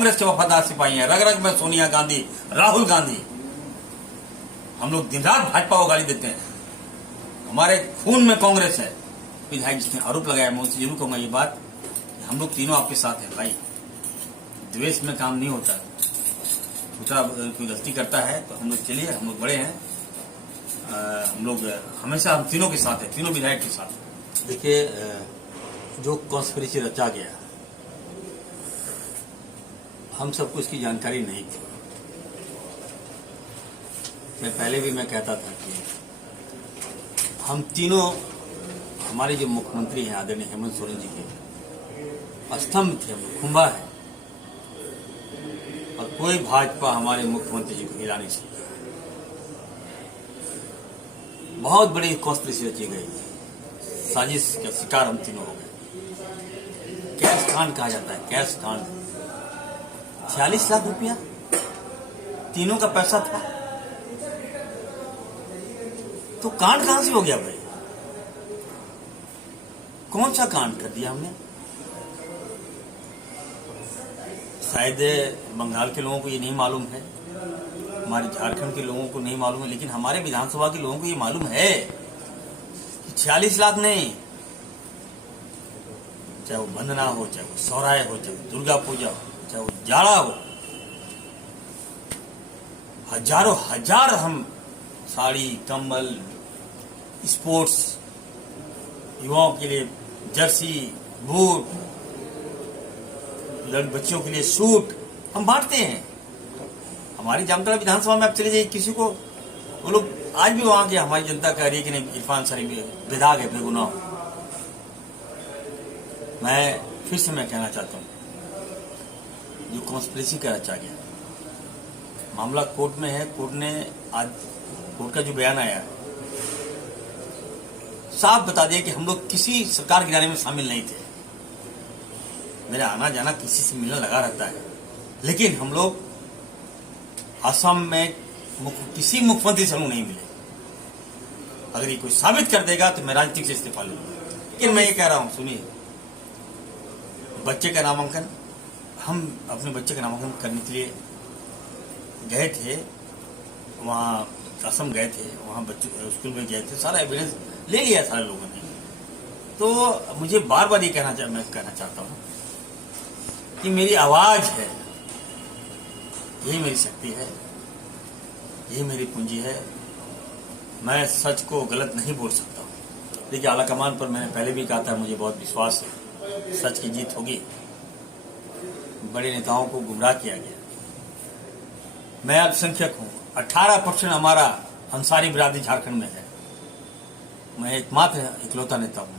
कांग्रेस के वफादार सिपाही हैं। रग रग में सोनिया गांधी, राहुल गांधी। हम लोग दिन रात भाजपा को गाली देते हैं। हमारे खून में कांग्रेस है। विधायक जिसने आरोप लगाया, मैं उनसे जरूर कहूंगा ये बात, हम लोग तीनों आपके साथ हैं भाई। द्वेष में काम नहीं होता। दूसरा कोई गलती करता है तो हम लोग चलिए, हम लोग बड़े हैं, हम लोग हमेशा हम तीनों के साथ हैं, तीनों विधायक के साथ। देखिए, जो कॉन्स्पिरेसी रचा गया, हम सबको इसकी जानकारी नहीं थी। मैं पहले भी मैं कहता था कि हम तीनों, हमारे जो मुख्यमंत्री हैं आदरणीय हेमंत सोरेन जी के स्तंभ थे, हम खुंबा है, और कोई भाजपा हमारे मुख्यमंत्री जी को हिला नहीं सकता। बहुत बड़ी कॉन्स्पिरेसी रची गई, साजिश का शिकार हम तीनों हो गए। कैश कांड कहा जाता है, कैश कांड। 46 लाख रुपया तीनों का पैसा था, तो कांड कहां से हो गया भाई? कौन सा कांड कर दिया हमने? शायद बंगाल के लोगों को ये नहीं मालूम है, हमारे झारखंड के लोगों को नहीं मालूम है, लेकिन हमारे विधानसभा के लोगों को ये मालूम है कि 46 लाख नहीं, चाहे वो वंदना हो, चाहे वो सौराय हो, चाहे वो दुर्गा पूजा हो, चाहे वो जाड़ा हो, हजारों हजार हम साड़ी, कंबल, स्पोर्ट्स, युवाओं के लिए जर्सी, बूट, बच्चों के लिए सूट हम बांटते हैं। हमारी जामताड़ा विधानसभा में आप चले जाइए, किसी को, वो लोग आज भी वहां के हमारी जनता कह रही है कि नहीं, इरफान सरी विधायक है बेगुनाह। मैं फिर से मैं कहना चाहता हूं, जो कॉन्स्पिरेसी का रचा गया, मामला कोर्ट में है। कोर्ट ने आज, कोर्ट का जो बयान आया, साफ बता दिया कि हम लोग किसी सरकार गिराने में शामिल नहीं थे। मेरा आना जाना किसी से मिलने लगा रहता है, लेकिन हम लोग असम में किसी मुख्यमंत्री से हम नहीं मिले। अगर ये कोई साबित कर देगा तो मैं राजनीतिक से इस्तीफा लूंगा। लेकिन मैं ये कह रहा हूं, सुनिए, बच्चे का नामांकन, हम अपने बच्चे का नामांकन करने के लिए गए थे, वहां असम गए थे, वहां बच्चे स्कूल में गए थे, सारा एविडेंस ले लिया सारे लोगों ने। तो मुझे बार बार ये मैं कहना चाहता हूं कि मेरी आवाज है, यही मेरी शक्ति है, यही मेरी पूंजी है। मैं सच को गलत नहीं बोल सकता हूं। देखिए, आलाकमान पर मैंने पहले भी कहा था, मुझे बहुत विश्वास है सच की जीत होगी। बड़े नेताओं को गुमराह किया गया। मैं अल्पसंख्यक हूं, 18% हमारा अंसारी बिरादरी झारखंड में है। मैं एकमात्र इकलौता नेता हूं।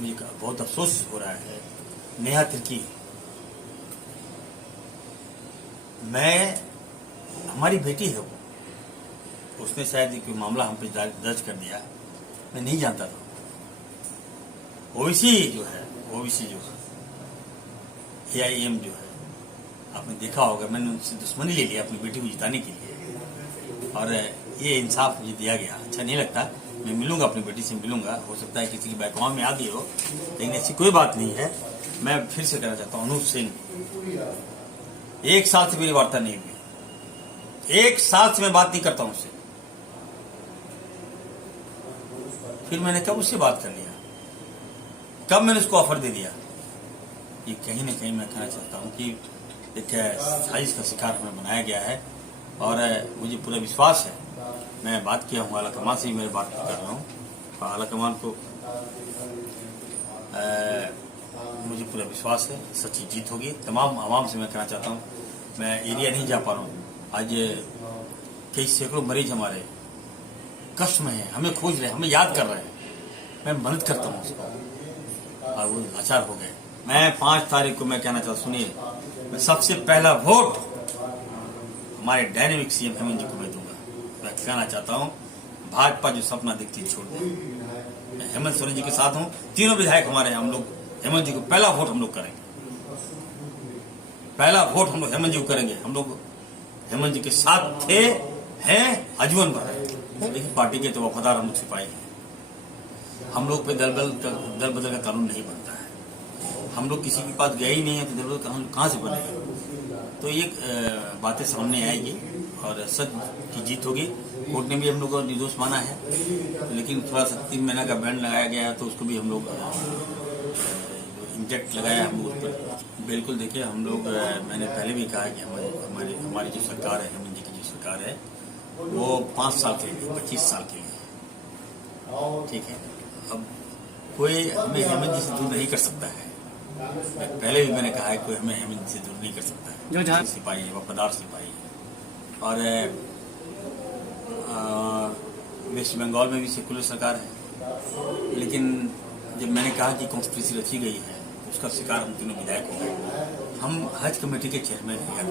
मुझे बहुत अफसोस हो रहा है। नेहा तिर्की, मैं, हमारी बेटी है वो, उसने शायद कोई मामला हम पे दर्ज कर दिया, मैं नहीं जानता था। ओबीसी जो है, AIM जो है, आपने देखा होगा, मैंने उनसे दुश्मनी ले लिया अपनी बेटी को जिताने के लिए, और ये इंसाफ मुझे दिया गया। अच्छा नहीं लगता। मैं मिलूंगा, अपनी बेटी से मिलूंगा। हो सकता है किसी की बैकग्राउंड में आ गई हो, लेकिन ऐसी कोई बात नहीं है। मैं फिर से कहना चाहता हूं, अनूप सिंह, 1 साल से मेरी वार्ता नहीं हुई, 1 साल से मैं बात नहीं करता हूं उससे। फिर मैंने कब उससे बात कर लिया, कब मैंने उसको ऑफर दे दिया? ये कहीं ना कहीं मैं कहना चाहता हूं कि एक साजिश का शिकार हमें बनाया गया है, और मुझे पूरा विश्वास है। मैं बात किया हूँ आलाकमान से ही, मैं बात कर रहा हूँ, और आलाकमान को मुझे पूरा विश्वास है सच्ची जीत होगी। तमाम आवाम से मैं कहना चाहता हूँ, मैं एरिया नहीं जा पा रहा हूँ। आज कई सैकड़ों मरीज हमारे कष्ट में हैं, हमें खोज रहे हैं, हमें याद कर रहे हैं। मैं मदद करता हूँ उसको, और वो लाचार हो गए। मैं 5 तारीख को मैं कहना चाहता हूँ, सुनिए, मैं सबसे पहला वोट हमारे डायनेमिक CM हेमंत जी को मैं दूंगा। मैं कहना चाहता हूँ, भाजपा जो सपना दिखती है छोड़ दे। मैं हेमंत सोरेन जी के साथ हूँ, तीनों विधायक हमारे हैं। हम लोग हेमंत जी को पहला वोट हम लोग करेंगे, पहला वोट हम लोग हेमंत जी को करेंगे। हम लोग हेमंत जी के साथ थे, हैं, आजीवन भर रहे। देखिए, पार्टी के तो वफादार हम लोग सिपाही हैं। हम लोग पे दल बदल का कानून नहीं बनता है। हम लोग किसी के पास गए ही नहीं है तो जरूरत हम कहाँ से बनेगा। तो ये बातें सामने आएगी और सच की जीत होगी। कोर्ट ने भी हम लोग को निर्दोष माना है, लेकिन थोड़ा सा 3 महीना का बैन लगाया गया है तो उसको भी हम लोग इंजेक्ट लगाया हम लोग उस पर। बिल्कुल देखिए, हम लोग मैंने पहले भी कहा कि हमारी जो सरकार है, हेमंत जी की जो सरकार है वो 5 साल के लिए, 25 साल के लिए, ठीक है। अब कोई हमें हेमंत जी से दूर नहीं कर सकता है। पहले भी मैंने कहा है कोई हमें हेमंत जी से दूर नहीं कर सकता है। जो सिपाही है, वफादार सिपाही है। और वेस्ट बंगाल में भी सेकुलर सरकार है, लेकिन जब मैंने कहा कि कॉन्स्पिरेसी रची गई है तो उसका शिकार हम तीनों विधायक हो गए। हम हज कमेटी के चेयरमैन हैं।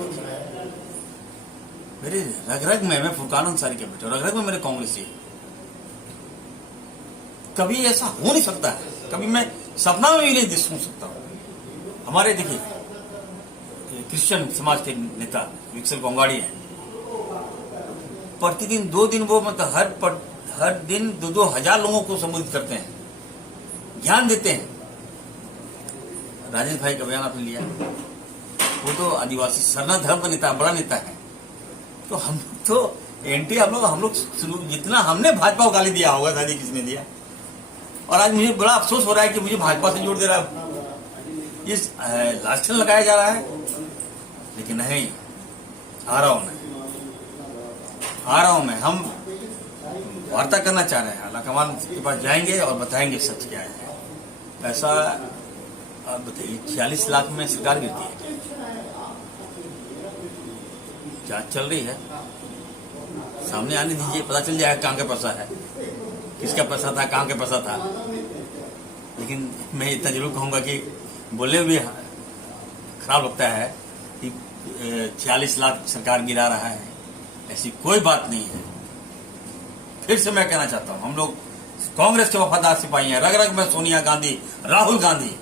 मेरे रग रग में, मैं फुरकान अंसारी के बेटे, रग रग में मेरे कांग्रेसी है। कभी ऐसा हो नहीं सकता है, कभी मैं सपना में भी नहीं सोच सकता हूँ। हमारे देखिए क्रिश्चियन समाज के नेता विक्सल कोंगाड़ी हैं, प्रतिदिन 2 दिन वो मतलब हर दिन 2-2 हजार लोगों को संबोधित करते हैं, ज्ञान देते हैं। राजेश भाई का बयान आपने लिया, वो तो आदिवासी सरना धर्म का नेता, बड़ा नेता है। तो हम तो एंटी, हम लोग जितना हमने भाजपा को गाली दिया होगा, शायद किसने दिया। और आज मुझे बड़ा अफसोस हो रहा है कि मुझे भाजपा से जोड़ दे रहा है, ये लांछन लगाया जा रहा है। लेकिन नहीं, आ रहा हूं मैं। हम वार्ता करना चाह रहे हैं, अलाकमान के पास जाएंगे और बताएंगे सच क्या है। पैसा बताइए, 46 लाख में सरकार गिरती है, जांच चल रही है, सामने आने दीजिए, पता चल जाएगा कहाँ का पैसा है, किसका पैसा था, कहाँ का पैसा था। लेकिन मैं इतना जरूर कहूंगा कि बोलने भी खराब लगता है कि 46 लाख सरकार गिरा रहा है, ऐसी कोई बात नहीं है। फिर से मैं कहना चाहता हूं, हम लोग कांग्रेस के वफादार सिपाही हैं। रग रग में सोनिया गांधी, राहुल गांधी,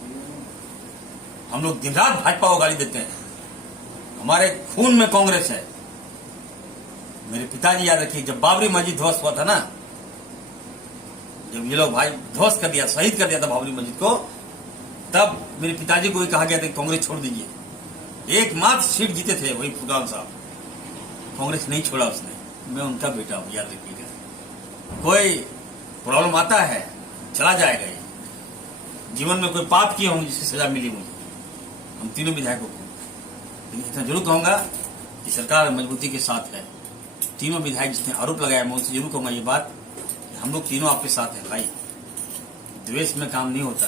हम लोग दिन रात भाजपा को गाली देते हैं। हमारे खून में कांग्रेस है। मेरे पिताजी याद रखिए, जब बाबरी मस्जिद ध्वस्त हुआ था ना, जब ये लोग भाई ध्वस्त कर दिया, शहीद कर दिया था बाबरी मस्जिद को, तब मेरे पिताजी को भी कहा गया था कांग्रेस छोड़ दीजिए। एकमात्र सीट जीते थे वही फुरकान साहब, कांग्रेस नहीं छोड़ा उसने। मैं उनका बेटा हूं, याद रखिएगा। कोई प्रॉब्लम आता है, चला जाएगा। ये जीवन में कोई पाप किए होंगे जिसकी सजा मिली मुझे, हम तीनों विधायकों को। लेकिन इतना जरूर कहूंगा कि सरकार मजबूती के साथ है। तीनों विधायक जिसने आरोप लगाया, मैं उनसे जरूर कहूंगा ये बात, हम लोग तीनों आपके साथ हैं भाई। द्वेष में काम नहीं होता।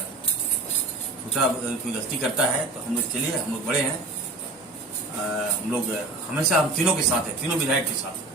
छोटा कोई गलती करता है तो हम लोग, चलिए हम लोग बड़े हैं, हम लोग हमेशा हम तीनों के साथ हैं, तीनों विधायक के साथ।